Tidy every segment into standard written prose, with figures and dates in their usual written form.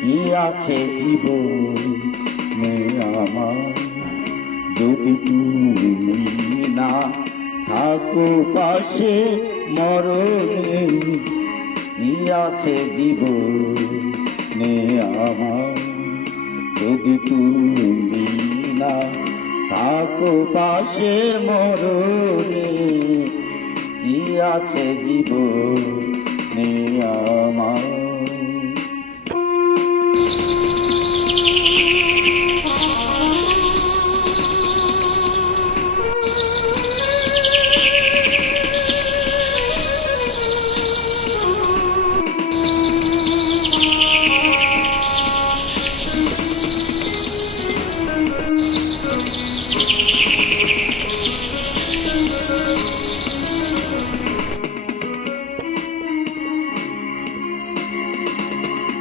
কি আছে জীবনে আমার, যদি তুমি না থাকো পাশে মরণে। কি আছে জীবনে আমার, যদি তুমি না থাকো পাশে মরণে। কি আছে জীবনে আমার।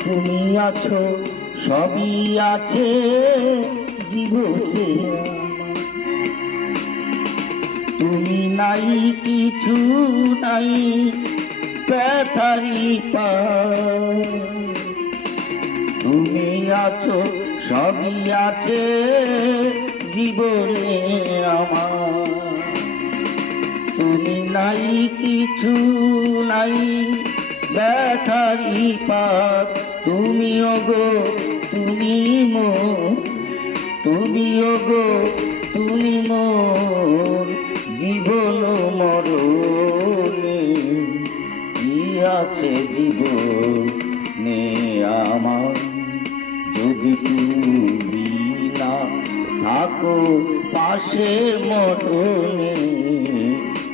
তুমি আছো, সবই আছে জীবনে আমার। তুমি নাই, কিছু নাই, ব্যথারি পার। তুমি আছো, সবই আছে জীবনে আমার। তুমি নাই, কিছু নাই, ব্যথারি পার। তুমি ওগো, তুমি মোর, তুমি ওগো, তুমি মোর জীবন মরণে। কি আছে জীবনে আমার, যদি তুমি না থাকো পাশে মরণে।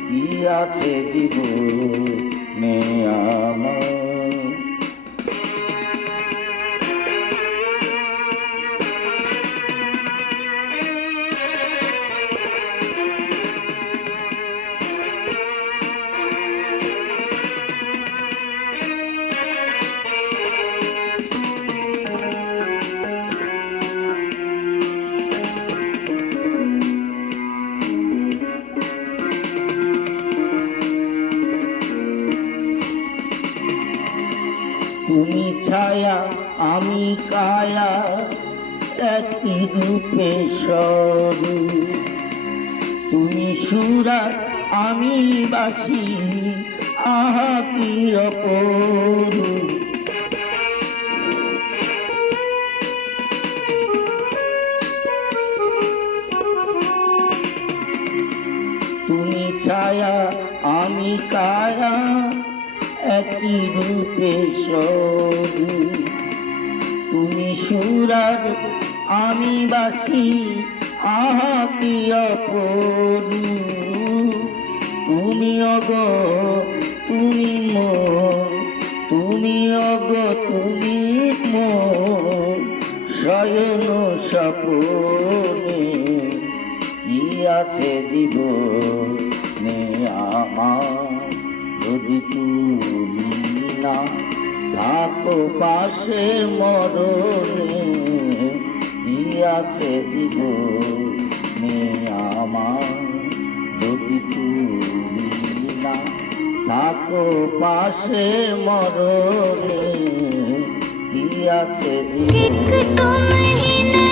কি আছে জীবনে আমার। তুমি ছায়া, আমি কায়া, একই রূপে সরু। তুমি সুরা, আমি বাসি, আহা কি অপরূপ। তুমি ছায়া, আমি কায়া, একই রূপে সরু। তুমি সুরার, আমি বাসি, আহা কি অপরূপ। তুমি অগো, তুমি মোর, তুমি অগো, তুমি মোর শয়ন স্বপনে। কি আছে জীবনে আমার, যদি তুমি না থাকো পাশে মরণে। কি আছে জীবনে আমার, যদি তুমি না থাকো পাশে মরণে। কি আছে জীবনে।